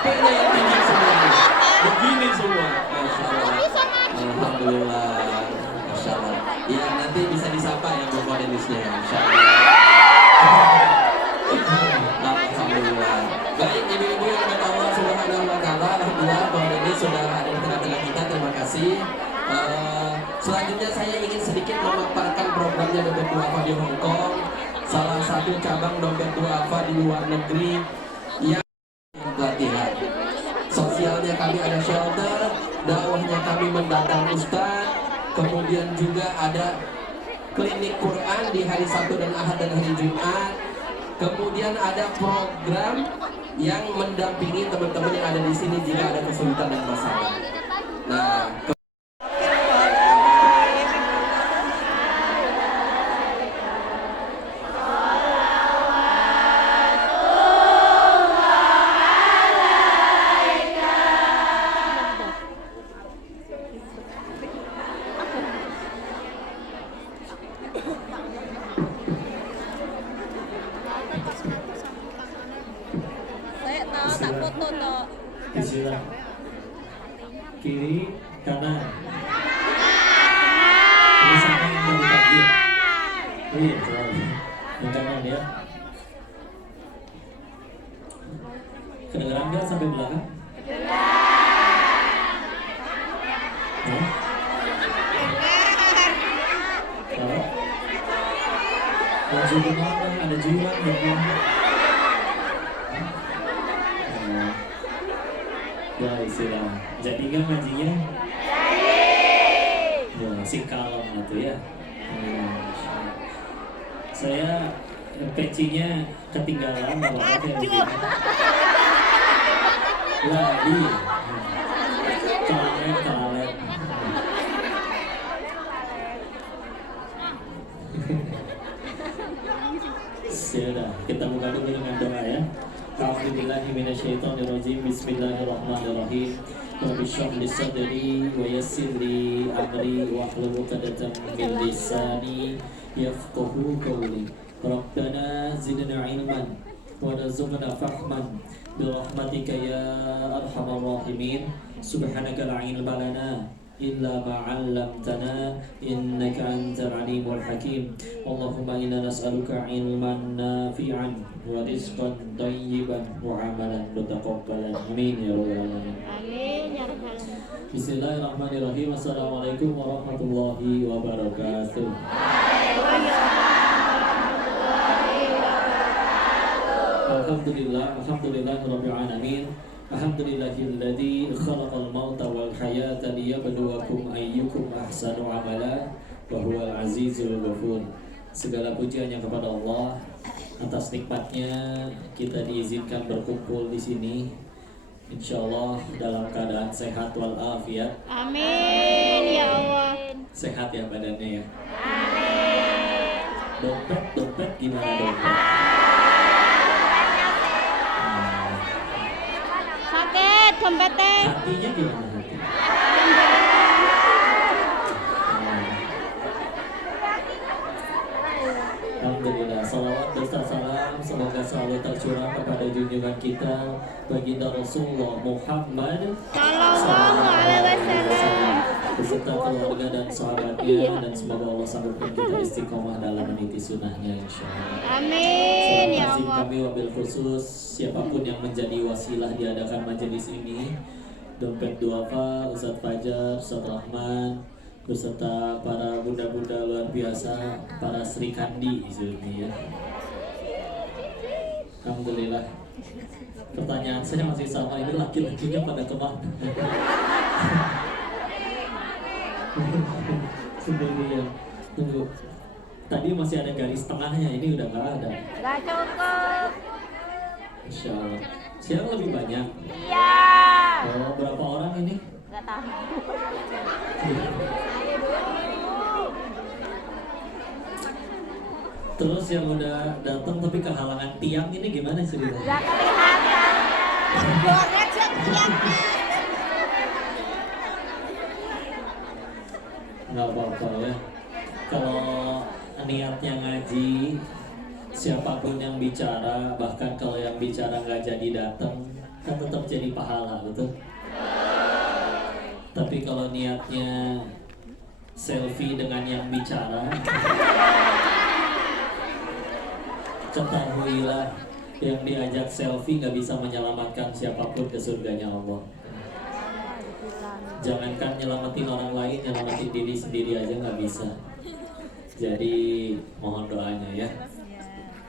HP-nya yang tinggi semua. Begini semua. Masya Allah. Alhamdulillah. Masya Allah. Ya nanti bisa disapa ya Bu Kodelisnya ya. Masya Allah. Alhamdulillah. Baik ibu-ibu yang berkata Allah Subhanahu wa Ta'ala, alhamdulillah bahwa ini sudah ada di tengah-tengah kita. Terima kasih. Selanjutnya saya ingin sedikit memaparkan programnya Dompet Duafa di Hong Kong, salah satu cabang Dompet Duafa di luar negeri yang pelatihan. Sosialnya kami ada shelter, dakwahnya kami mendatang ustaz, kemudian juga ada klinik Quran di hari Sabtu dan Ahad dan hari Jumat. Kemudian ada program yang mendampingi teman-teman yang ada di sini jika ada kesulitan dan masalah. Nah, tak foto toh. Bismillah. Kiri, kanan. Ini sama yang dari tadi. Iya, selalu. Yang kanan ya. Kedengeran nggak sampai belakang? Hah? Kalau maju kemana? Ada jurang belakang. Ya istilah. Jadi nggak ngajinya? Jadi. Ya, sing kalem gitu ya. Saya pecinya ketinggalan apa kayak begini. Lagi. Kalet. Sudah, kita buka dulu dengan doa ya. A'udzubillahiminasyaitonirrajim. Bismillahirrahmanirrahim. Rabbi shrah li sadri wa yassir li amri wahlul 'uqdatam min lisani yafqahu qawli. Rabbana zidna ilman wa rzuqna fahman bi rahmatika ya arhamar rahimin. Subhanaka la ilma lana illa ma 'allamtana innaka antal alimul hakim. Allahumma inna nas'aluka ilman nafi'an wa rizqan thayyiban wa 'amalan mutaqabbalan. Amin ya rabbal alamin. Amin ya rabbal alamin. Bismillahirrahmanirrahim. Assalamualaikum warahmatullahi wabarakatuh. Alhamdulillah rabbil alamin. Alhamdulillahilladzi khalaqal mauta wal hayata liyabluwakum ayyukum ahsanu amala wa huwal azizul ghafur. Segala puji hanya kepada Allah. Atas nikmatnya kita diizinkan berkumpul di sini. Insyaallah dalam keadaan sehat wal afiat. Amin ya Allah. Sehat ya badannya ya. Amin. Dompet gimana dompet? Sakit dompetnya. Hatinya gimana hati? Alhamdulillah, salawat beserta salam semoga selalu tercurah kepada junjungan kita baginda Rasulullah Muhammad Sallallahu alaihi wasallam beserta keluarga dan sahabatnya, dan semoga Allah sanggup kita istiqomah dalam meniti sunnahnya insyaallah. Amin ya Terima kasih Allah. kami wabil khusus siapapun yang menjadi wasilah diadakan majelis ini, Dompet Duafa, Ustadz Fajar, Ustadz Rahman, beserta para bunda-bunda luar biasa, para Sri Kandi ini ya. Alhamdulillah. Pertanyaan saya masih sama, ini laki-lakinya pada kemana? Sendirian. Tunggu. Tadi masih ada garis tengahnya, ini udah nggak ada. Gak cukup. Insya Allah. Siapa lebih banyak? Iya. Oh, berapa orang ini? Gak tahu. Terus yang udah datang tapi kehalangan tiang ini gimana ceritanya? Gak kelihatan. Goreng setiapnya. Nggak apa-apa ya. Kalau niatnya ngaji, siapapun yang bicara, bahkan kalau yang bicara nggak jadi datang, kan tetap jadi pahala, betul? Tapi kalau niatnya selfie dengan yang bicara, ketahuilah yang diajak selfie nggak bisa menyelamatkan siapapun ke surganya Allah. Jangankan nyelamatin orang lain, nyelamatin diri sendiri aja nggak bisa. Jadi mohon doanya ya.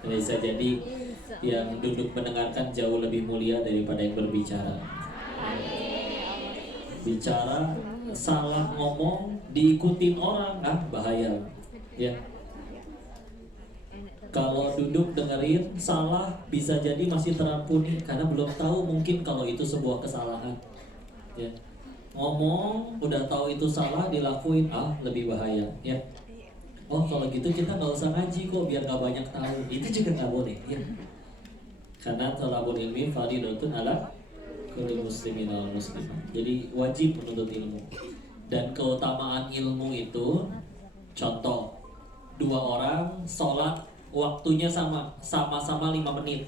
Bisa jadi yang duduk mendengarkan jauh lebih mulia daripada yang berbicara. Bicara salah ngomong diikutin orang, bahaya ya. Kalau duduk dengerin salah bisa jadi masih terampuni karena belum tahu mungkin kalau itu sebuah kesalahan ya. Ngomong udah tahu itu salah dilakuin, lebih bahaya ya. Oh kalau gitu kita nggak usah ngaji kok biar nggak banyak tahu, itu juga nggak boleh ya. Karena thalabul ilmi fardhatun ala kulli muslimin wal muslimah. Jadi wajib menuntut ilmu. Dan keutamaan ilmu itu, contoh 2 orang sholat waktunya sama-sama 5 menit.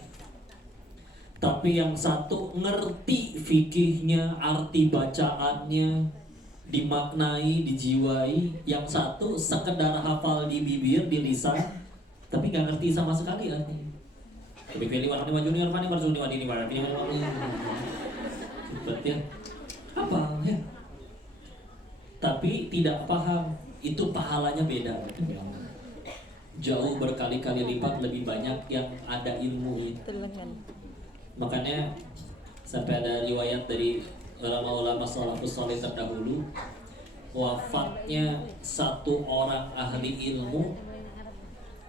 Tapi yang satu ngerti fikihnya, arti bacaannya, dimaknai, dijiwai. Yang satu sekedar hafal di bibir, di lisan, tapi nggak ngerti sama sekali artinya. Lebih pilih warna junior, mana baru ini warna ini. Seperti ya, apa ya? Tapi tidak paham, itu pahalanya beda. Jauh berkali-kali lipat lebih banyak yang ada ilmu itu. Makanya sampai ada riwayat dari ulama-ulama salafus saleh terdahulu, wafatnya satu orang ahli ilmu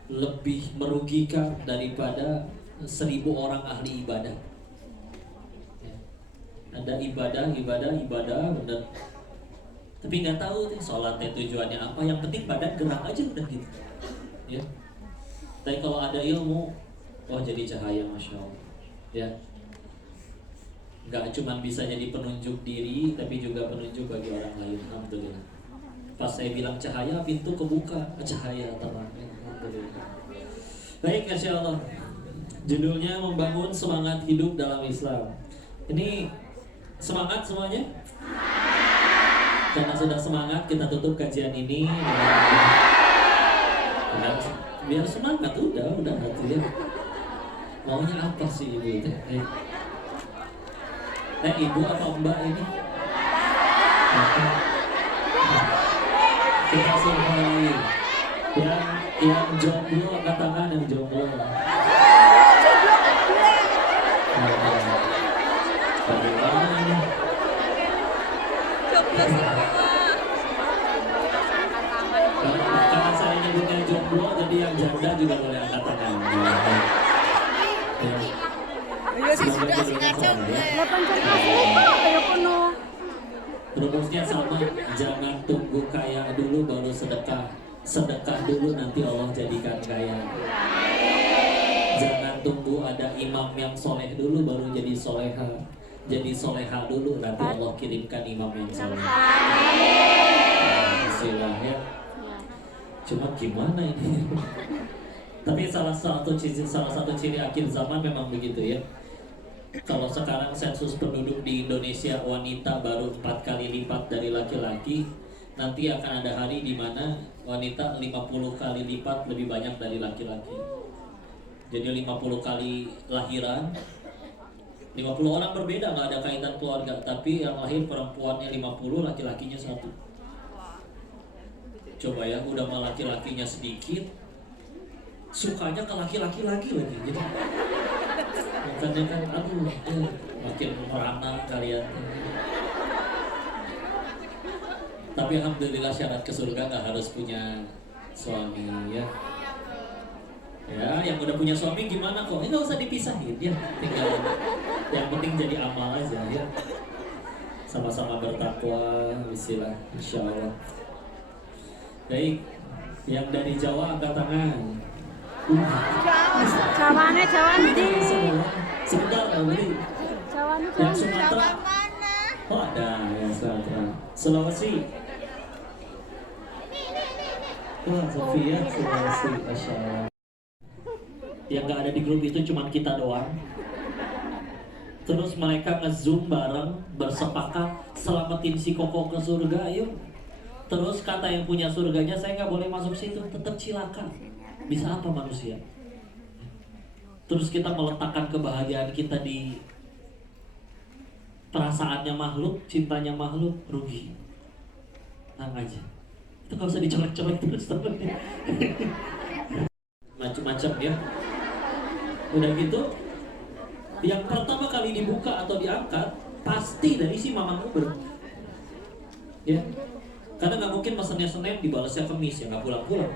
lebih merugikan daripada 1000 orang ahli ibadah. Ada ibadah bener, tapi nggak tahu nih sholatnya tujuannya apa. Yang penting badan gerak aja udah gitu ya. Tapi kalau ada ilmu, jadi cahaya, masya Allah ya. Nggak cuma bisa jadi penunjuk diri, tapi juga penunjuk bagi orang lain. Alhamdulillah. Pas saya bilang cahaya, pintu kebuka, cahaya terang. Alhamdulillah. Baik, masya Allah. Judulnya membangun semangat hidup dalam Islam. Ini semangat semuanya? Karena sudah semangat, kita tutup kajian ini. Biar semangat, udah hati ya. Maunya apa sih ibu teh? Ibu apa mbak ini? Kita semua lagi. Yang jomblo angkat tangan, yang jomblo. Bagaimana ini? Karena saya nyebutnya jomblo, jadi yang janda juga boleh angkat tangan. Rumusnya sama, jangan tunggu kaya dulu baru sedekah. Sedekah dulu nanti Allah jadikan kaya. Jangan tunggu ada imam yang soleh dulu baru jadi soleha. Jadi soleha dulu nanti Allah kirimkan imam yang soleh. Istilahnya. Cuma gimana ini? Tapi salah satu ciri akhir zaman memang begitu ya. Kalau sekarang sensus penduduk di Indonesia wanita baru 4 kali lipat dari laki-laki, nanti akan ada hari di mana wanita 50 kali lipat lebih banyak dari laki-laki. Jadi 50 kali lahiran, 50 orang berbeda, nggak ada kaitan keluarga, tapi yang lahir perempuannya 50, laki-lakinya 1. Coba ya, udah mah laki-lakinya sedikit, sukanya ke laki-laki lagi gitu. Makanya kan makin merana kalian. Tapi alhamdulillah syarat ke surga nggak harus punya suami ya. Ya, yang udah punya suami gimana kok? Ini nggak usah dipisahin ya. Tinggal yang penting jadi amal aja ya. Sama-sama bertakwa, bismillah, insyaallah. Baik, yang dari Jawa angkat tangan. Jawane di. Sebentar, beli. Yang Sumatera. Oh ada yang Sumatera. Sulawesi. Wah, Sofia, Sulawesi, Masya Allah. Yang nggak ada di grup itu cuman kita doang. Terus mereka nge-zoom bareng, bersepakat selamatin si Koko ke surga, ayo. Terus kata yang punya surganya, saya nggak boleh masuk situ, tetap cilaka. Bisa apa manusia? Terus kita meletakkan kebahagiaan kita di perasaannya makhluk, cintanya makhluk, rugi. Tenang aja. Itu nggak usah dicolek-colek terus temennya. Macam-macam ya. Udah gitu, yang pertama kali dibuka atau diangkat pasti dari si Mamang Uber. Ya. Karena nggak mungkin pesannya Senin dibalasnya Kamis, ya nggak pulang-pulang.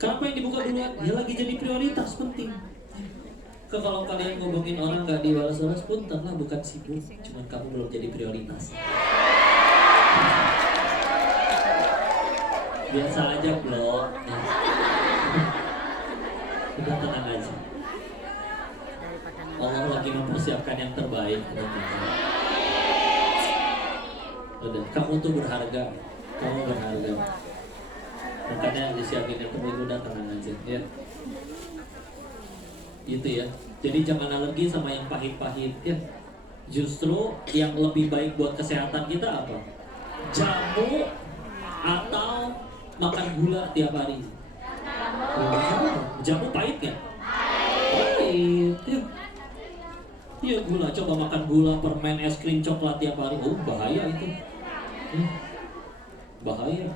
Kenapa yang dibuka duluan? Dia lagi jadi prioritas penting. Kalau kalian ngomongin orang nggak dibalas-balas pun tenang, bukan sibuk, cuman kamu belum jadi prioritas. Biasa aja blog. Udah tenang aja. Allah lagi mempersiapkan yang terbaik. Udah, kamu tuh berharga, kamu berharga. Makanya disiapin yang terbaik, udah tenang aja ya. Gitu ya. Jadi jangan alergi sama yang pahit-pahit ya. Justru yang lebih baik buat kesehatan kita apa? Jamu atau makan gula tiap hari? Jamu pahit ya? Pahit ya. Iya gula, coba makan gula, permen, es krim, coklat tiap hari. Oh bahaya itu ya. Bahaya.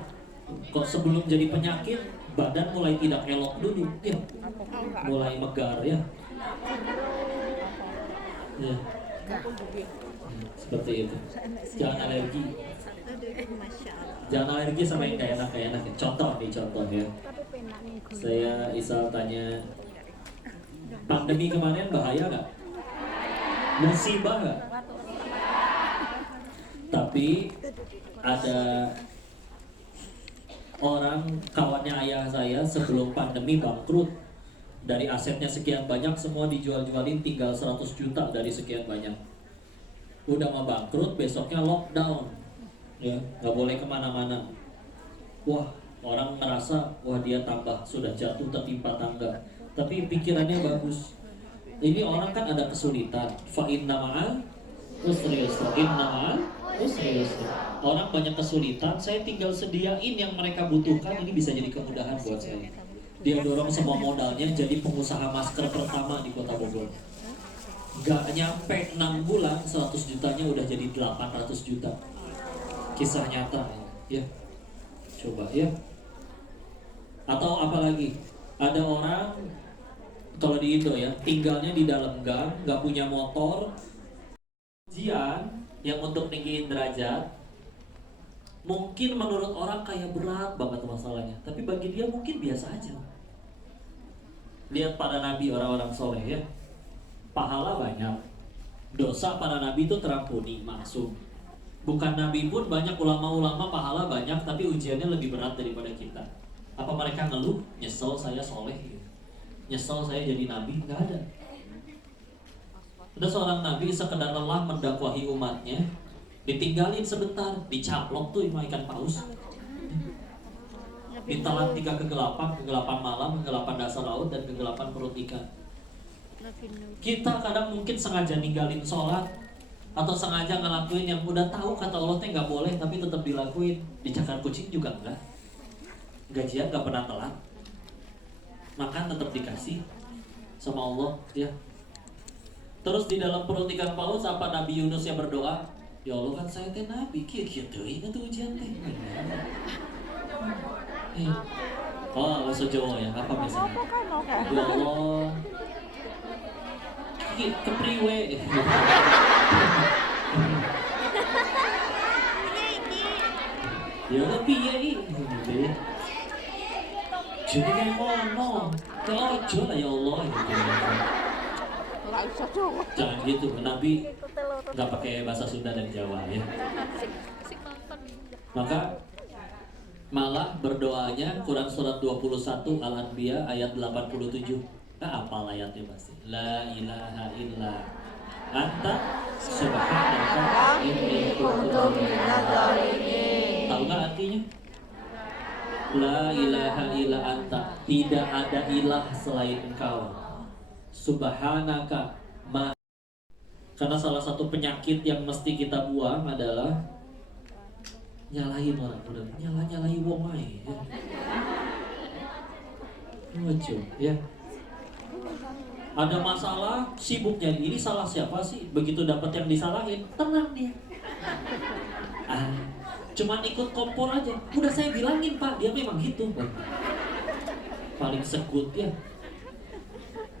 Kok sebelum jadi penyakit, badan mulai tidak elok dulu ya. Mulai megar ya. Ya. Seperti itu. Jangan alergi. Jangan alergi sama yang gak enak. Contoh ya. Saya Isal tanya, pandemi kemarin bahaya gak? Musibah gak? Tapi ada orang kawannya ayah saya sebelum pandemi bangkrut. Dari asetnya sekian banyak semua dijual-jualin, tinggal 100 juta dari sekian banyak. Udah mau bangkrut, besoknya lockdown ya, nggak boleh kemana-mana. Wah, orang merasa wah dia tambah sudah jatuh tertimpa tangga, tapi pikirannya bagus. Ini orang kan ada kesulitan, fa inna ma'al usri yusra, inna ma'al usri yusra. Orang banyak kesulitan, saya tinggal sediain yang mereka butuhkan, ini bisa jadi kemudahan buat saya. Dia dorong semua modalnya jadi pengusaha masker pertama di Kota Bogor. Gak nyampe 6 bulan 100 jutanya udah jadi 800 juta. Kisah nyata ya. Coba ya. Atau apalagi, ada orang kalau di Indo ya, tinggalnya di dalam gang, gak punya motor. Ujian yang untuk tinggiin derajat, mungkin menurut orang kayak berat banget masalahnya, tapi bagi dia mungkin biasa aja. Lihat para nabi, orang-orang soleh ya, pahala banyak, dosa para nabi itu terampuni, maksum. Bukan nabi pun banyak, ulama-ulama pahala banyak, tapi ujiannya lebih berat daripada kita. Apa mereka ngeluh, nyesel saya soleh gitu, nyesel saya jadi nabi? Nggak ada. Ada seorang nabi sekedar lelah mendakwahi umatnya, ditinggalin sebentar, dicaplok tuh sama ikan paus, ditelan 3 kegelapan malam, kegelapan dasar laut, dan kegelapan perut ikan. Kita kadang mungkin sengaja ninggalin sholat, atau sengaja ngelakuin yang udah tahu kata Allah teh nggak boleh, tapi tetap dilakuin. Dicakar kucing juga enggak, gajian nggak pernah telat, makan tetap dikasih sama Allah ya. Terus di dalam perut ikan paus apa Nabi Yunus yang berdoa, ya Allah kan saya teh nabi, gitu ini tuh ujian teh. Oh, bahasa Jawa ya, apa biasanya? Ya Allah, kepriwe. Ya lebih ya ini. Jadi kayak ngono, ojo lah ya Allah. Jangan gitu, Nabi nggak pakai bahasa Sunda dan Jawa ya. Maka malah berdoanya Quran surat 21 Al-Anbiya ayat 87. Apal ayatnya pasti. La ilaha illa anta subhanaka inni kuntu minadz dzalimin. Tahu nggak artinya? La ilaha illa anta, Tidak ada ilah selain Engkau. Subhanaka ma. Karena salah satu penyakit yang mesti kita buang adalah nyalahin orang, udah nyalahin wong ae. Lucu ya. Ada masalah, sibuk nyari ini salah siapa sih? Begitu dapat yang disalahin, tenang dia. Cuman ikut kompor aja. Udah saya bilangin Pak, dia memang gitu. Paling sekut ya.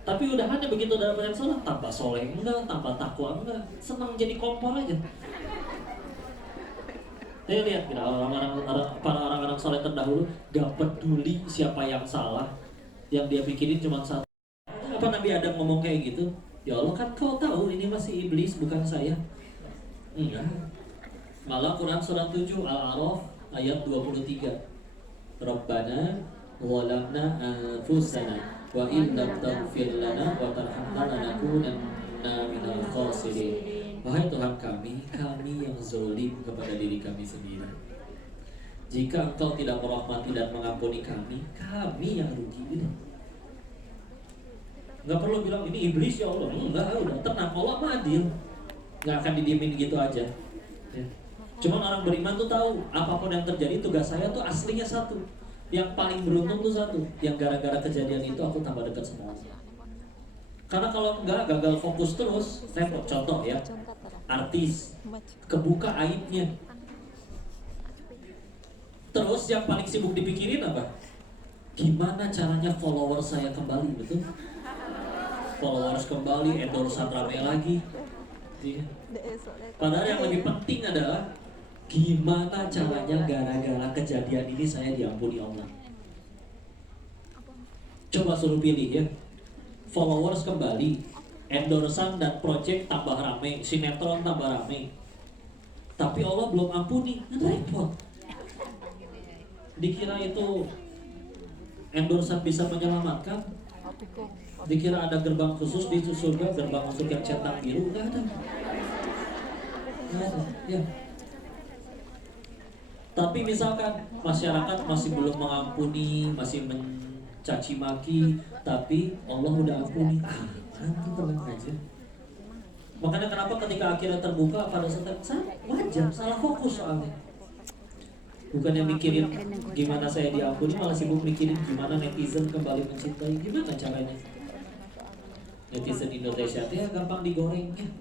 Tapi udahannya begitu dapat yang salah, tambah soleh enggak, tambah takwa enggak, senang jadi kompor aja. Saya lihat kita para orang-orang soleh terdahulu gak peduli siapa yang salah, yang dia pikirin cuma satu. Apa Nabi Adam ngomong kayak gitu? Ya Allah kan kau tahu ini masih iblis bukan saya. Enggak. Malah Quran surat 7 Al-A'raf ayat 23. Rabbana walamna anfusana wa in lam taghfir lana wa tarhamna lanakunanna minal khasirin. Wahai Tuhan kami yang zalim kepada diri kami sendiri. Jika Engkau tidak merahmati dan mengampuni kami yang rugi. Nggak perlu bilang ini iblis ya Allah. Enggak, udah tenang, Allah mah adil. Nggak akan didiemin gitu aja ya. Cuman orang beriman tuh tahu apapun yang terjadi, tugas saya tuh aslinya satu. Yang paling beruntung tuh satu, yang gara-gara kejadian itu aku tambah dekat sama Allah. Karena kalau enggak, gagal fokus terus, repot. Contoh ya, artis kebuka aibnya. Terus yang paling sibuk dipikirin apa? Gimana caranya followers saya kembali, betul? Followers kembali, endorse rame lagi. Padahal yang lebih penting adalah gimana caranya gara-gara kejadian ini saya diampuni Allah. Coba suruh pilih ya. Followers kembali, endorsan dan project tambah rame, sinetron tambah rame. Tapi Allah belum ampuni, kan repot. Dikira itu endorsan bisa menyelamatkan. Dikira ada gerbang khusus di surga, gerbang untuk yang cetak biru, enggak ada. Ya. Tapi misalkan masyarakat masih belum mengampuni, masih mencaci maki, tapi Allah udah ampuni, nanti tenang aja. Makanya kenapa ketika akhirnya terbuka pada saat wajar, salah fokus soalnya. Bukannya mikirin gimana saya diampuni, malah sibuk mikirin gimana netizen kembali mencintai, gimana caranya. Netizen Indonesia itu ya gampang digoreng ya.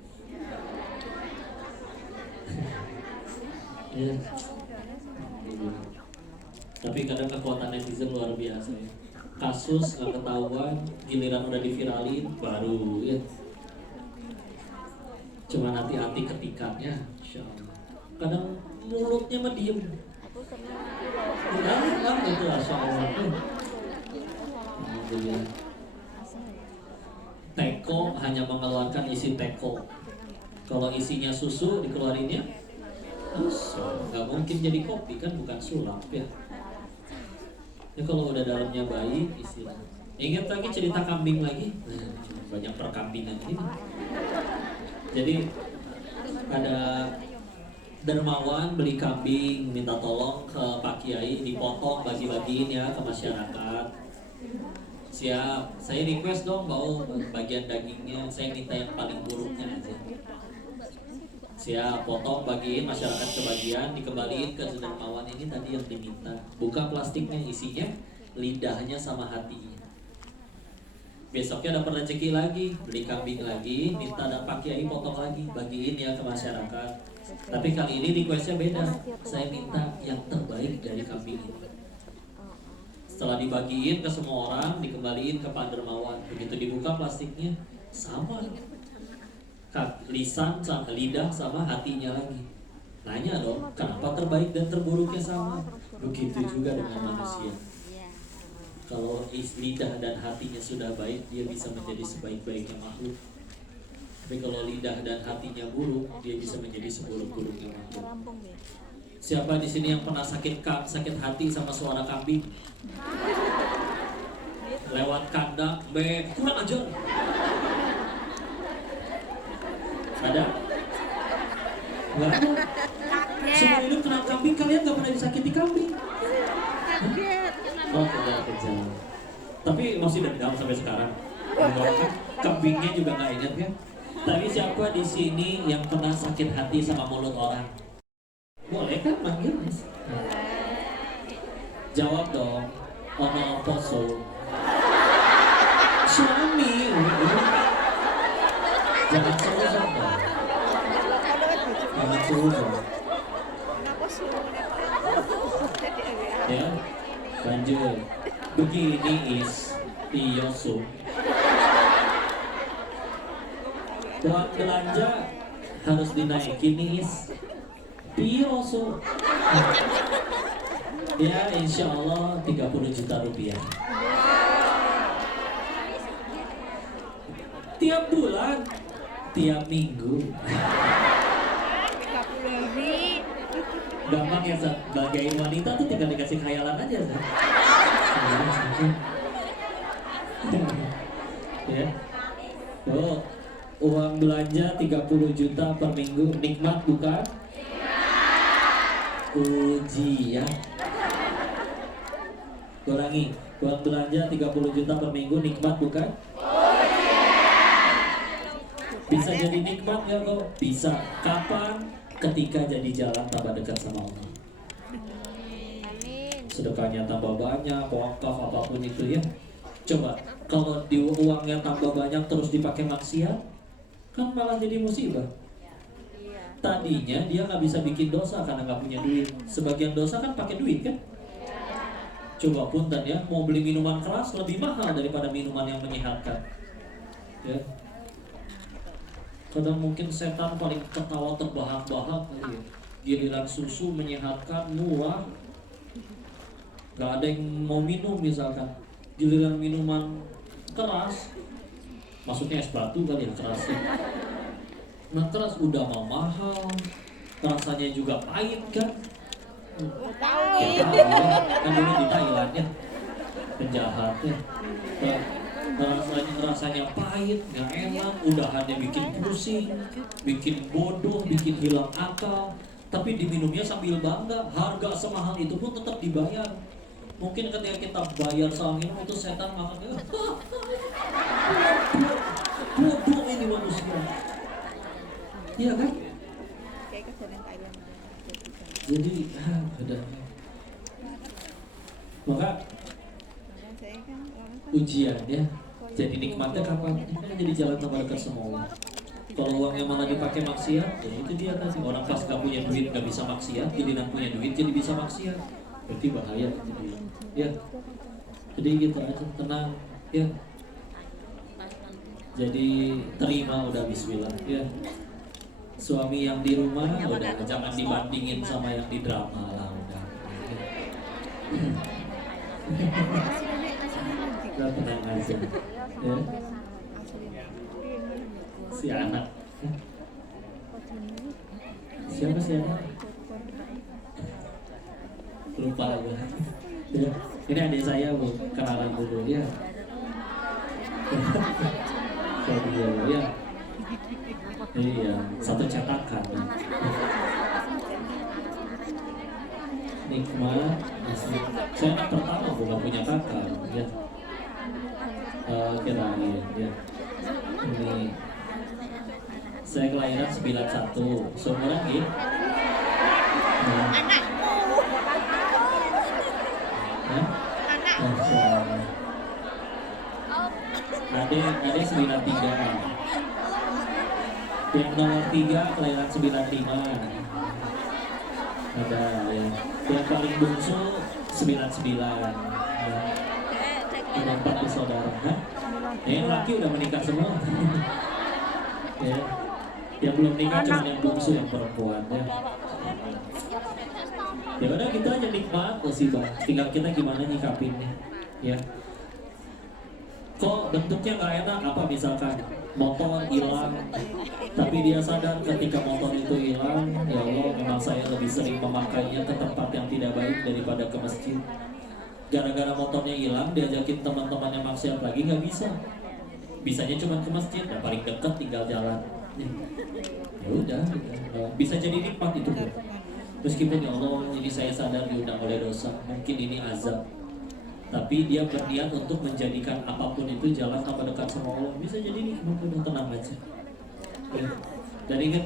Tapi kadang kekuatan netizen luar biasa ya. Kasus nggak ketahuan, giliran udah diviralin baru ya. Cuma hati-hati ketikanya, insya Allah. Kadang mulutnya mah diem. Udah lah itu insya Allah. Teko hanya mengeluarkan isi teko. Kalau isinya susu dikeluarinnya nggak mungkin jadi kopi kan, bukan sulap ya. Ya kalau udah dalamnya baik istilah. Ingat lagi cerita kambing lagi, banyak perkambingan ini. Jadi ada dermawan beli kambing, minta tolong ke Pak Kiai dipotong, bagi-bagiin ya ke masyarakat. Siap, saya request dong bawa bagian dagingnya, saya minta yang paling buruknya aja. Siap, potong, bagiin, masyarakat kebagian, dikembaliin ke dermawan ini tadi yang diminta. Buka plastiknya, isinya lidahnya sama hatinya. Besoknya dapat rezeki lagi, beli kambing lagi, minta ada Pak Kiai potong lagi, bagiin ya ke masyarakat. Tapi kali ini requestnya beda, saya minta yang terbaik dari kambing ini. Setelah dibagiin ke semua orang, dikembaliin ke Pak Dermawan. Begitu dibuka plastiknya, sama. Lisan sama lidah sama hatinya lagi. Nanya dong, kenapa terbaik dan terburuknya sama? Begitu juga dengan manusia. Kalau lidah dan hatinya sudah baik, dia bisa menjadi sebaik-baiknya makhluk. Tapi kalau lidah dan hatinya buruk, dia bisa menjadi seburuk-buruknya makhluk. Siapa di sini yang pernah sakit hati sama suara kambing? Lewat kandang, kurang ajar. Ada? Enggak ada. Semua hidup kena kambing, kalian gak pernah disakiti kambing. Oh, tidak kejam. Tapi masih dendam sampai sekarang. Kambingnya juga nggak ingat kan? Tapi siapa di sini yang pernah sakit hati sama mulut orang? Boleh kan manggil Mas? Jawab dong. Ono poso. Suami. Jangan seuzon dong. Jangan seuzon. Ya, lanjut. Begini is Yosu. Uang belanja harus dinaikin nih is Yosu. Ya, insya Allah 30 juta rupiah. Tiap bulan, tiap minggu. Gampang ya, Zat. Sebagai wanita tuh tinggal dikasih khayalan aja, Zat. Ya. Oh, uang belanja 30 juta per minggu. Nikmat bukan? Ujian. Kurangi. Uang belanja 30 juta per minggu. Nikmat bukan? Bisa jadi nikmat ya kok? Bisa. Kapan? Ketika jadi jalan tambah dekat sama Allah. Sedekahnya tambah banyak, wakaf apapun itu ya. Coba kalau di uangnya tambah banyak terus dipakai maksiat, kan malah jadi musibah. Tadinya dia nggak bisa bikin dosa karena nggak punya duit. Sebagian dosa kan pakai duit kan? Coba punten ya, mau beli minuman keras lebih mahal daripada minuman yang menyehatkan. Ya. Kadang mungkin setan paling ketawa terbahak-bahak kali ya. Giliran susu menyehatkan, murah, gak ada yang mau minum misalkan. Giliran minuman keras, maksudnya es batu kali ya kerasnya. Nah keras udah mau mahal, rasanya juga pahit kan. Ya, kan dulu di Thailand ya, penjahatnya. Rasanya pahit, nggak enak, udahannya bikin pusing, bikin bodoh, bikin hilang akal. Tapi diminumnya sambil bangga, harga semahal itu pun tetap dibayar. Mungkin ketika kita bayar sama minum itu setan makannya, bodoh ini manusia. Iya kan? Jadi, udah. Maka ujian ya. Jadi nikmatnya kapan? Jadi jalan tambah dekat sama Allah. Kalau uangnya malah dipakai maksiat, ya itu dia tadi. Orang pas gak punya duit gak bisa maksiat, giliran punya duit jadi bisa maksiat. Berarti bahaya itu dia. Ya. Jadi gitu aja, tenang ya. Jadi terima udah bismillah ya. Suami yang di rumah udah jangan dibandingin sama yang di drama lah udah. Udah tenang aja ya. Si anak siapa sih anak? Lupa gue ya. Ini adik saya bu, kenalan dulu ya. Jadi ya. Iya, satu cetakan. Nikmat, saya anak pertama bukan punya kakak ya. Kirain ya. Ini saya kelahiran 91, seumuran gitu. Adik 93. Yang nomor 3 kelahiran 95. Ada ya. Yang paling bungsu 99. Ya. Ada 4 bersaudara. Yang laki udah menikah semua. Ya. Yang belum nikah cuma yang bungsu yang perempuan ya. Ya udah gitu aja nikmat musibah. Tinggal kita gimana nyikapinnya. Ya. Kok bentuknya nggak enak apa misalkan motor hilang, tapi dia sadar ketika motor itu hilang, ya Allah memang saya lebih sering memakainya ke tempat yang tidak baik daripada ke masjid. Gara-gara motornya hilang, diajakin teman-temannya maksiat lagi nggak bisa. Bisanya cuma ke masjid, dan paling dekat tinggal jalan. Ya udah, bisa jadi nikmat itu bro. Meskipun ya Allah, ini saya sadar diundang oleh dosa, mungkin ini azab. tapi dia berniat untuk menjadikan apapun itu jalan tambah dekat sama Allah. Bisa jadi nih, udah tenang aja. Ya. Dan ingat,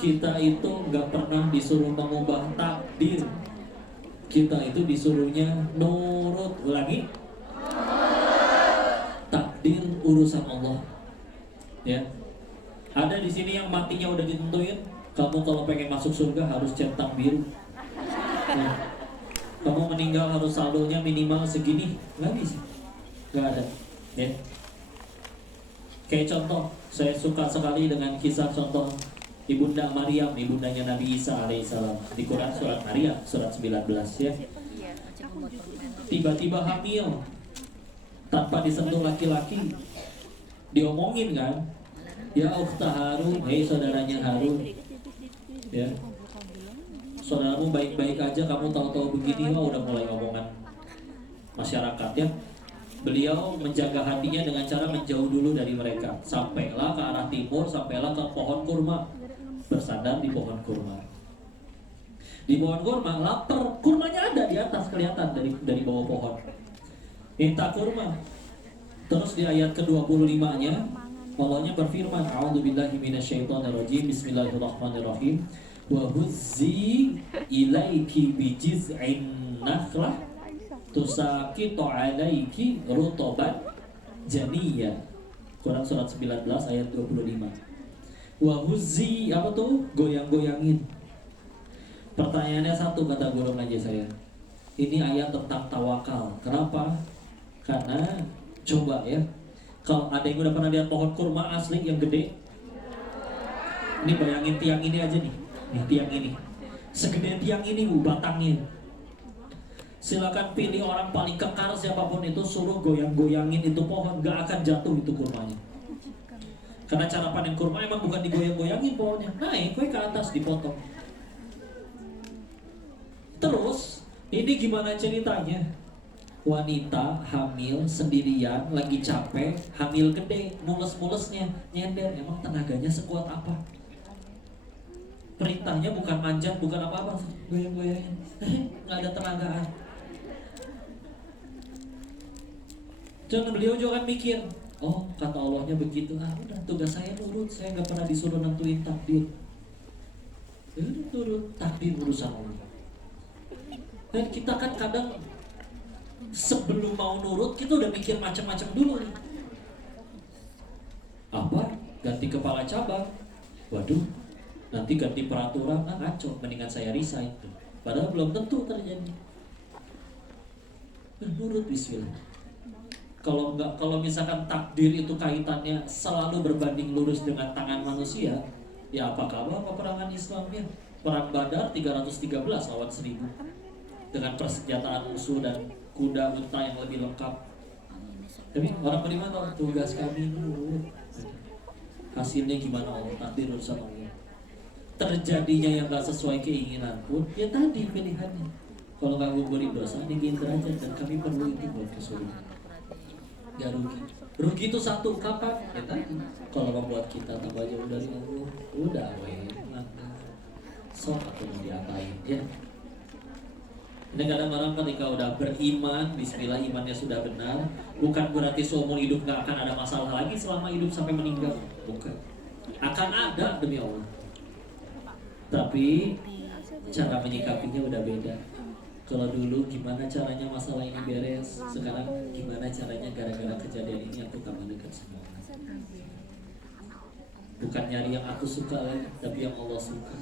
kita itu nggak pernah disuruh mengubah takdir. Kita itu disuruhnya nurut. Ulangi, takdir urusan Allah. Ya, ada di sini yang matinya udah ditentuin. Kamu kalau pengen masuk surga harus centang biru. Ya. Kamu meninggal harus saldonya minimal segini, nggak bisa, nggak ada. Ya. Kayak contoh, saya suka sekali dengan kisah contoh Ibunda Maryam, ibundanya Nabi Isa alaihissalam, di Quran surat Maryam surat 19 ya. Tiba-tiba hamil tanpa disentuh laki-laki, diomongin kan, ya ukhta Harun, hei saudaranya Harun, ya saudaramu baik-baik aja, kamu tahu-tahu begini, wah udah mulai omongan masyarakat ya. Beliau menjaga hatinya dengan cara menjauh dulu dari mereka. Sampailah ke arah timur, sampailah ke pohon kurma, bersandar di pohon kurma. Di pohon kurma lapar, kurmanya ada di atas kelihatan dari bawah pohon. Minta kurma. Terus di ayat ke-25-nya Allahnya berfirman, A'udzubillahi minasyaitonirrajim, Bismillahirrahmanirrahim. Wa huzzi ilaiki bijiz'in nakhlah tusaqitu 'alaiki rutoban janiyya. Quran surat 19 ayat 25. Wa huzzi, apa tuh? Goyang-goyangin. Pertanyaannya satu, kata guru ngaji saya. Ini ayat tentang tawakal. Kenapa? Karena coba ya, kalau ada yang udah pernah lihat pohon kurma asli yang gede, ini bayangin tiang ini aja nih. Nih tiang ini, segede tiang ini batangnya. Silakan pilih orang paling kekar siapapun itu, suruh goyang-goyangin itu pohon, gak akan jatuh itu kurmanya. Karena cara panen kurma emang bukan digoyang-goyangin pohonnya, naik ke atas dipotong. Terus ini gimana ceritanya? Wanita hamil sendirian, lagi capek, hamil gede, mules-mulesnya nyender, emang tenaganya sekuat apa? Perintahnya bukan manjat, bukan apa-apa, goyang-goyangin, nggak ada tenagaan. Jangan beliau juga kan mikir, oh kata Allahnya begitu, udah tugas saya nurut, saya nggak pernah disuruh nentuin takdir. Udah nurut, takdir urusan Allah. Dan kita kan kadang sebelum mau nurut kita udah mikir macam-macam dulu nih. Apa? Ganti kepala cabang, waduh. Nanti ganti peraturan, ngaco, mendingan saya resign. Padahal belum tentu terjadi. Menurut bismillah. Kalau misalkan takdir itu kaitannya selalu berbanding lurus dengan tangan manusia, ya apa kabar peperangan Islamnya? Perang Badar 313 lawan 1000 dengan persenjataan musuh dan kuda unta yang lebih lengkap. Tapi orang beriman tahu tugas kami nurut. Hasilnya gimana Allah? Takdir urusan Allah. Terjadinya yang gak sesuai keinginan pun, ya tadi pilihannya. Kalau gak gugurin dosa, ini derajat, dan kami perlu itu buat kesulitan. Gak rugi. Rugi itu satu, kapan? Ya tadi. Kalau membuat kita tambah jauh dari Allah, udah weh, sok atau mau diapain ya. Ini kadang-kadang ketika udah beriman, bismillah imannya sudah benar, bukan berarti seumur hidup gak akan ada masalah lagi selama hidup sampai meninggal. Bukan. Akan ada demi Allah. Tapi cara menyikapinya udah beda. Kalau dulu gimana caranya masalah ini beres, sekarang gimana caranya gara-gara kejadian ini aku tambah dekat sama Allah. Bukan nyari yang aku suka lagi, tapi yang Allah suka.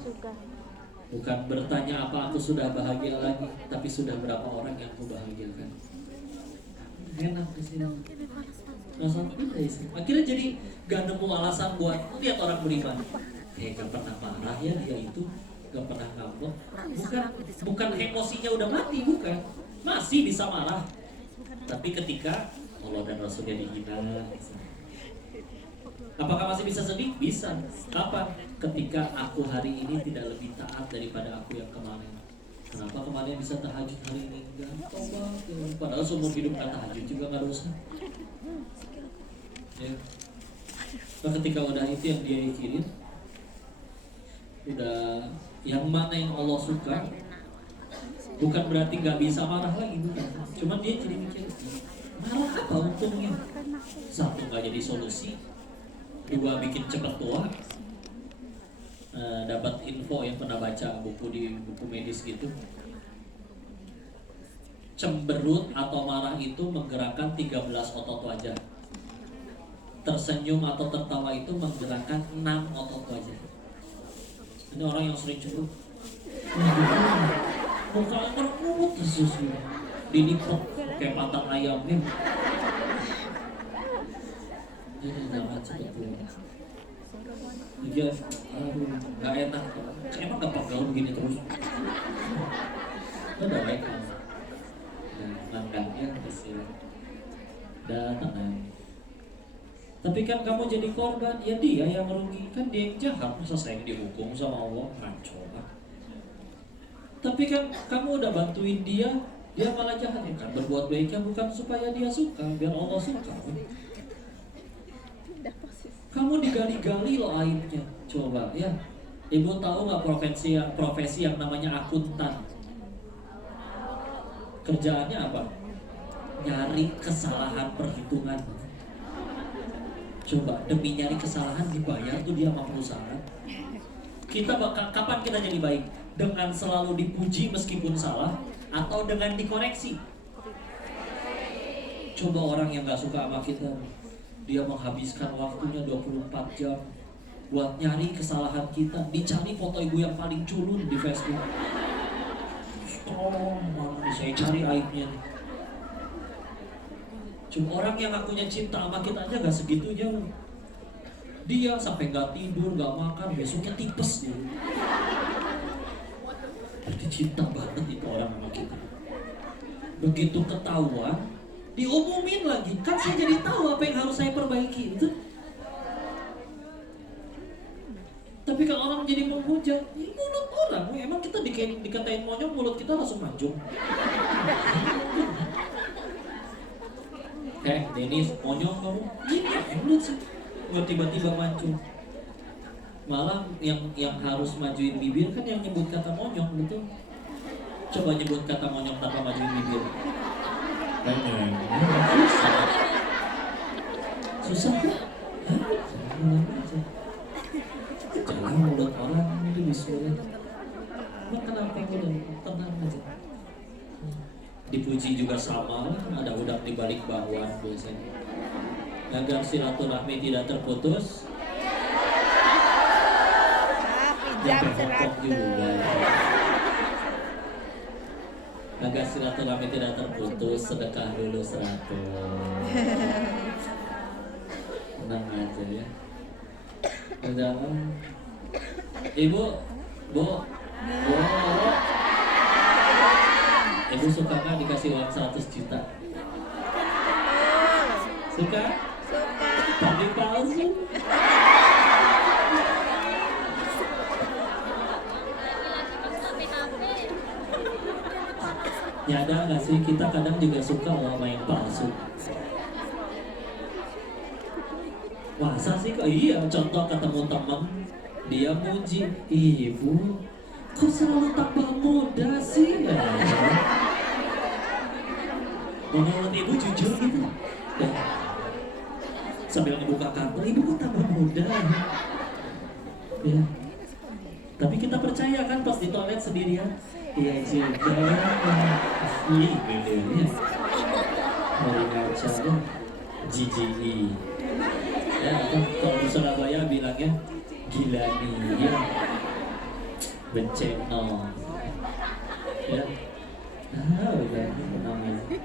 Bukan bertanya apa aku sudah bahagia lagi, tapi sudah berapa orang yang aku bahagiakan. Enak di sini. Masalah udah isi. Akhirnya jadi gak nemu alasan buat lihat orang beriman. Gak pernah marah ya dia itu, gak pernah ngambek. Bukan emosinya udah mati, bukan. Masih bisa marah. Tapi ketika Allah dan Rasulnya dihina, apakah masih bisa sedih? Bisa. Kapan? Ketika aku hari ini tidak lebih taat daripada aku yang kemarin. Kenapa kemarin bisa tahajud, hari ini enggak? Padahal seumur hidup gak tahajud juga gak dosa. Ya. Nah, ketika udah itu yang dia mikirin, udah yang mana yang Allah suka, Bukan berarti nggak bisa marah lagi, bukan. Cuman dia jadi mikir, marah apa untungnya? Satu, nggak jadi solusi. Dua, bikin cepat tua. Dapat info yang pernah baca buku di buku medis gitu. Cemberut atau marah itu menggerakkan 13 otot wajah. Tersenyum atau tertawa itu menggerakkan 6 otot wajah. Ini orang yang sering cemberut. Mukanya berkerut terus dilipet kayak pantat ayamnya. Jadi jangan cepet tua. Dia, aduh, nggak enak. Emang gak pegel begini terus. Udah baik kan? Langkahnya kecil. Dah tenang. Tapi kan kamu jadi korban, ya dia yang merugi. Kan dia yang jahat, masa saya yang dihukum sama Allah? Ngaco. Tapi kan kamu udah bantuin dia, dia malah jahat ya kan? Berbuat baiknya bukan supaya dia suka, biar Allah suka. Kamu digali-gali loh aibnya. Coba ya. Ibu tahu nggak profesi yang namanya akuntan? Kerjaannya apa? Nyari kesalahan perhitungan. Coba demi nyari kesalahan dibayar tuh dia sama perusahaan. Kapan kita jadi baik? Dengan selalu dipuji meskipun salah, atau dengan dikoreksi? Coba orang yang gak suka sama kita, dia menghabiskan waktunya 24 jam buat nyari kesalahan kita. Dicari foto ibu yang paling culun di Facebook. Mana saya cari aibnya nih. Cuma orang yang akunya cinta sama kita aja gak segitunya loh. Dia sampai gak tidur, gak makan, besoknya tipes dia. Berarti cinta banget itu orang sama kita. Begitu ketahuan, diumumin lagi. Kan saya jadi tahu apa yang harus saya perbaiki itu. Tapi kalau orang jadi menghujat, ini mulut orang. Emang kita dikatain monyong, mulut kita langsung manjung. Denis, monyong kamu? Ini mulut sih. Nggak tiba-tiba manjung. Malah yang harus majuin bibir kan yang nyebut kata monyong, betul? Coba nyebut kata monyong tanpa majuin bibir. Susah kan? Jangan mulut orang itu bismillah. Emang kenapa udah tenang aja? Dipuji juga sama, ada udang di balik bakwan biasanya. Agar silaturahmi tidak terputus. Jam 100. Agar silaturahmi tidak terputus, sedekah dulu 100. Tenang aja ya. Jangan. Ibu, Bu. Ibu suka nggak dikasih uang 100 juta? Suka? Tapi palsu. Nyadar nggak sih kita kadang juga suka sama yang palsu. Masa sih kok? Iya, contoh ketemu teman, dia muji, ibu, kok selalu tambah muda sih? Ya. Menurut ibu jujur gitu, ya. Sambil ngebuka kantor, ibu kok tambah muda? Ya. Tapi kita percaya kan pas di toilet sendirian. Iya juga. Ih, bedanya. Mari ngaca deh. GGE. Ya, kalau di Surabaya bilangnya gila nih, ya. Benceno. Ya. Udah tenang aja.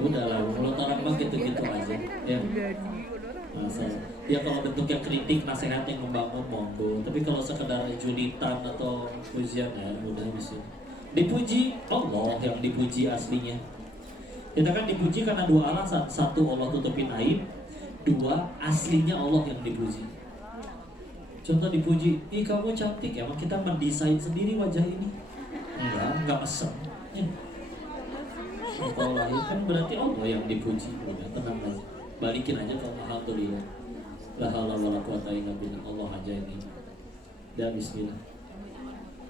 Udah lah, mulut orang mah gitu-gitu aja. Ya. Masa. Ya kalau bentuknya kritik, nasihat yang membangun monggo. Tapi kalau sekedar julitan atau pujian ya udah bisa. Dipuji Allah yang dipuji aslinya. Kita kan dipuji karena dua alasan. Satu, Allah tutupin aib. Dua, aslinya Allah yang dipuji. Contoh dipuji, ih kamu cantik ya. Emang kita mendesain sendiri wajah ini? Enggak mesen. Ya. Kalau lahir kan berarti Allah yang dipuji. Udah tenang aja. Balikin aja kalau alhamdulillah. La haula wala quwata illa billah. Allah aja ini. Dan bismillah.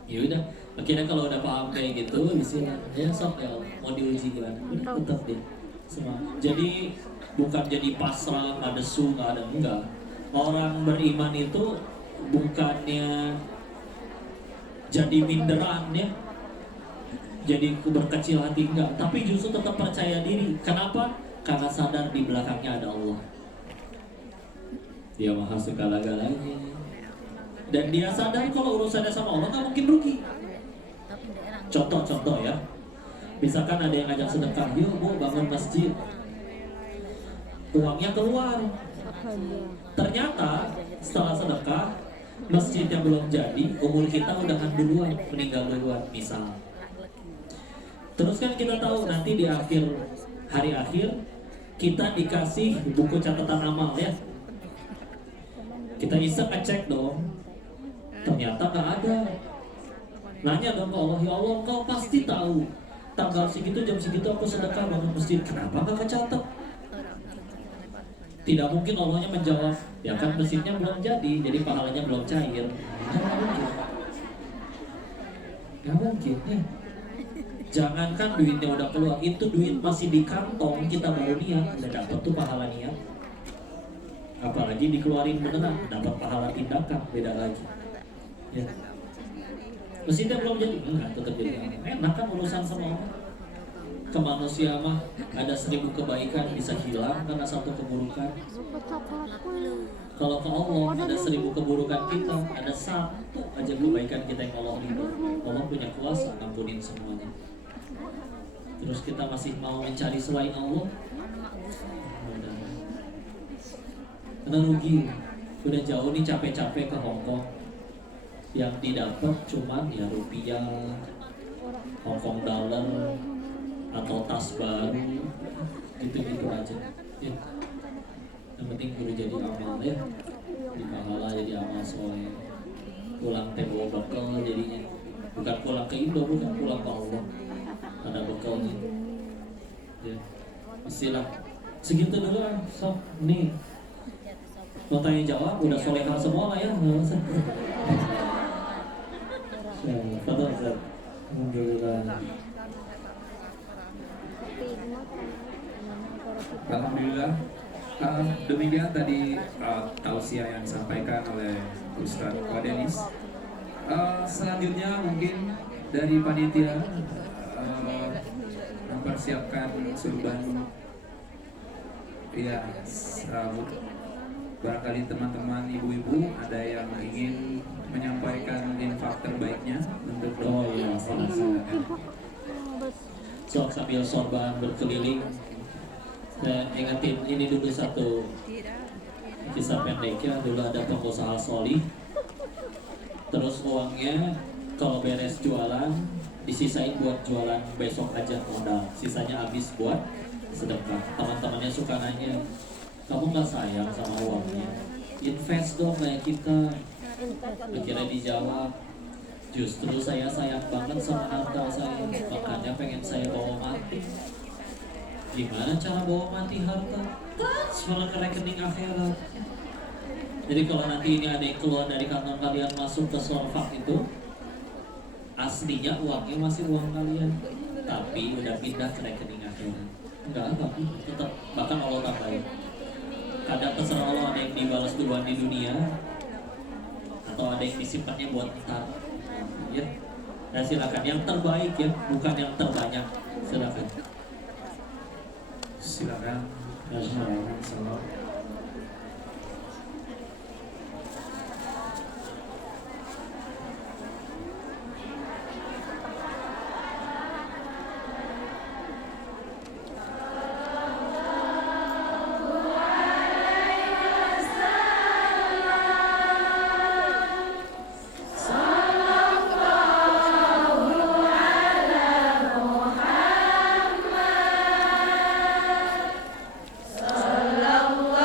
Ya udah, akhirnya kalau udah paham kayak gitu, bisa ya sok ya mau diuji gimana, udah tetap deh semua. Jadi bukan jadi pasrah, nggak ada su, nggak ada enggak. Orang beriman itu bukannya jadi minderan ya, jadi berkecil hati enggak, tapi justru tetap percaya diri. Kenapa? Karena sadar di belakangnya ada Allah. Dia maha segala-galanya. Dan dia sadar kalau urusannya sama Allah nggak mungkin rugi. Contoh-contoh ya, misalkan ada yang ngajak sedekah, yuk bu bangun masjid, uangnya keluar. Ternyata setelah sedekah, masjidnya belum jadi, umur kita udah kan duluan, meninggal duluan misal. Terus kan kita tahu nanti di akhir hari akhir kita dikasih buku catatan amal ya. Kita iseng ngecek dong, ternyata nggak ada. Nanya dong ke Allah, ya Allah kau pasti tahu tanggal segitu jam segitu aku sedekah bangun masjid, kenapa nggak kecatat? Tidak mungkin Allahnya menjawab, ya kan masjidnya belum jadi pahalanya belum cair. Nggak mungkin ya. Jangankan duitnya udah keluar, itu duit masih di kantong kita baru niat, udah dapat tuh pahala niat. Apalagi dikeluarin beneran, dapat pahala tindakan, beda lagi. Ya. Masjidnya belum jadi, enggak tetap jadi. Enak kan urusan sama Allah. Ke manusia mah ada 1000 kebaikan bisa hilang karena satu keburukan. Kalau ke Allah ada 1000 keburukan kita, ada satu aja kebaikan kita yang Allah ridho. Allah punya kuasa ampunin semuanya. Terus kita masih mau mencari selain Allah, karena rugi. Udah jauh nih capek-capek ke Hongkong, yang didapat cuman ya rupiah, Hongkong dollar, atau tas baru, gitu-gitu aja. Ya. Yang penting kudu jadi amal ya, di pahala jadi amal soleh. Pulang teh bawa bekal jadinya, bukan pulang ke Indo, bukan pulang ke Allah. Ada bekalnya. Ya, istilah segitu dulu lah. So, nih mau tanya jawab udah solehah semua lah ya. Fadhal Ustaz. Alhamdulillah. Alhamdulillah. Demikian tadi tausiah yang disampaikan oleh Ustaz Wadenis. Selanjutnya mungkin dari panitia mempersiapkan surban. Ya, barangkali teman-teman ibu-ibu ada yang ingin menyampaikan infak terbaiknya untuk Oh iya, silakan. So, sambil sorban berkeliling, saya ingetin ini dulu satu kisah pendeknya. Dulu ada pengusaha solih, terus uangnya kalau beres jualan disisain buat jualan besok aja modal, sisanya habis buat sedekah. Teman-temannya suka nanya, kamu nggak sayang sama uangnya? Invest dong kayak kita. Akhirnya dijawab, justru saya sayang banget sama harta saya, makanya pengen saya bawa mati. Gimana cara bawa mati harta? Transfer ke rekening akhirat. Jadi kalau nanti ini ada yang keluar dari kantong kalian masuk ke sorfak itu, aslinya uangnya masih uang kalian, tapi udah pindah ke rekening akhirat. Enggak apa, tetap bahkan Allah tambahin. Kadang terserah Allah, ada yang dibalas duluan di dunia, atau ada yang disimpannya buat ntar. Ya, nah silakan yang terbaik ya, bukan yang terbanyak. Silakan. silakan. Salam. Sallallahu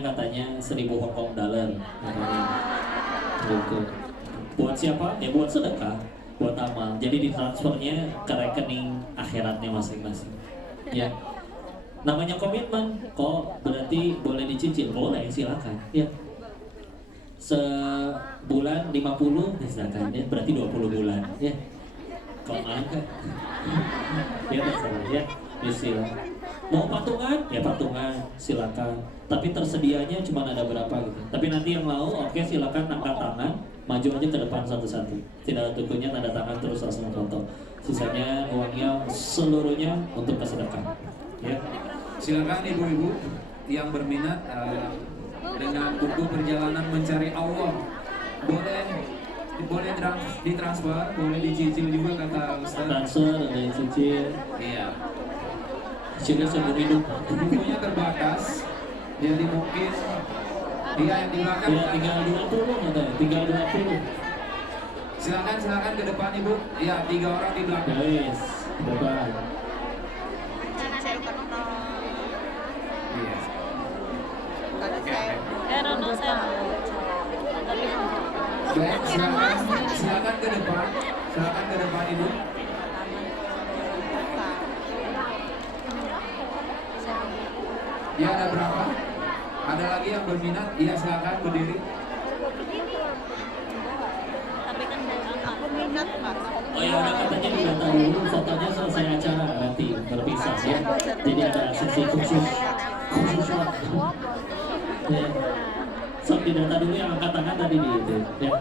katanya 1.000 Hong Kong dollar. Katanya. Gitu. Buat siapa? Ya buat sedekah, buat amal. Jadi ditransfernya ke rekening akhiratnya masing-masing. Ya. Namanya komitmen, kok berarti boleh dicicil? Boleh, silakan. Ya. Sebulan 50 misalkan ya, berarti 20 bulan ya. Kalau angkat ya terserah ya, bismillah. Mau patungan ya patungan silakan, tapi tersedianya cuma ada berapa gitu. Tapi nanti yang mau oke silakan angkat tangan, maju aja ke depan satu-satu, tidak ada tukunya tanda tangan terus langsung foto. Sisanya uangnya seluruhnya untuk kesedekah ya. Silakan ibu-ibu yang berminat dengan buku perjalanan mencari Allah, boleh ditransfer, boleh dicicil juga kata Ustaz. Transfer ada yang cicil, Iya. cicilnya seumur hidup. Bukunya terbatas, jadi mungkin dia yang di belakang. Ya tinggal 20 katanya, tinggal 20. Silakan ke depan ibu. Iya, 3 orang di belakang. Guys, depan. Iya. Baik, silakan ke depan. Silakan ke depan ibu. Ya ada berapa? Ada lagi yang berminat? Iya silakan berdiri. Oh ya udah katanya didata dulu, fotonya selesai acara nanti berpisah ya. Jadi ada sesi khusus ya. So didata dulu yang angkat tangan tadi di itu ya.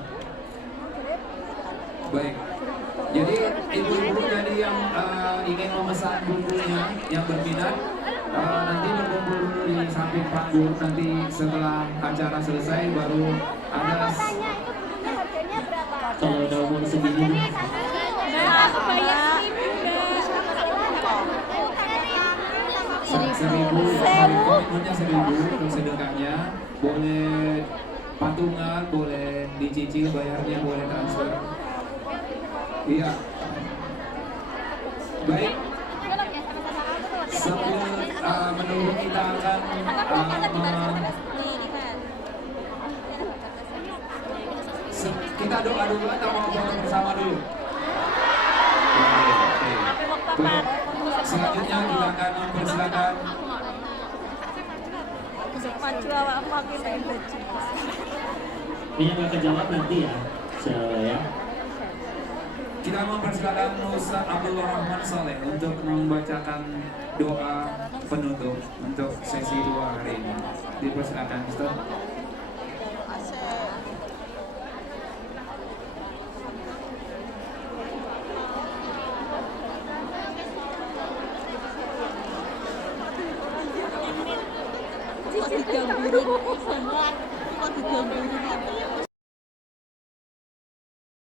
Baik. Jadi ibu-ibu jadi yang ingin memesan bukunya, yang berminat nanti berkumpul dulu di samping panggung. Nanti setelah acara selesai baru ada. Kalau udah umur segini Seribu, komitmennya 1.000 untuk sedekahnya. Boleh patungan, boleh dicicil, bayarnya boleh transfer. Iya. Baik. Sambil menunggu kita akan kita doa dulu atau mau foto bersama dulu? Baik. Selanjutnya kita akan mempersilakan ini nggak kejawab nanti ya, ya. kita mempersilakan Ustaz Abdullah Rahman Saleh untuk membacakan doa penutup untuk sesi 2 hari ini. Dipersilakan Ustaz.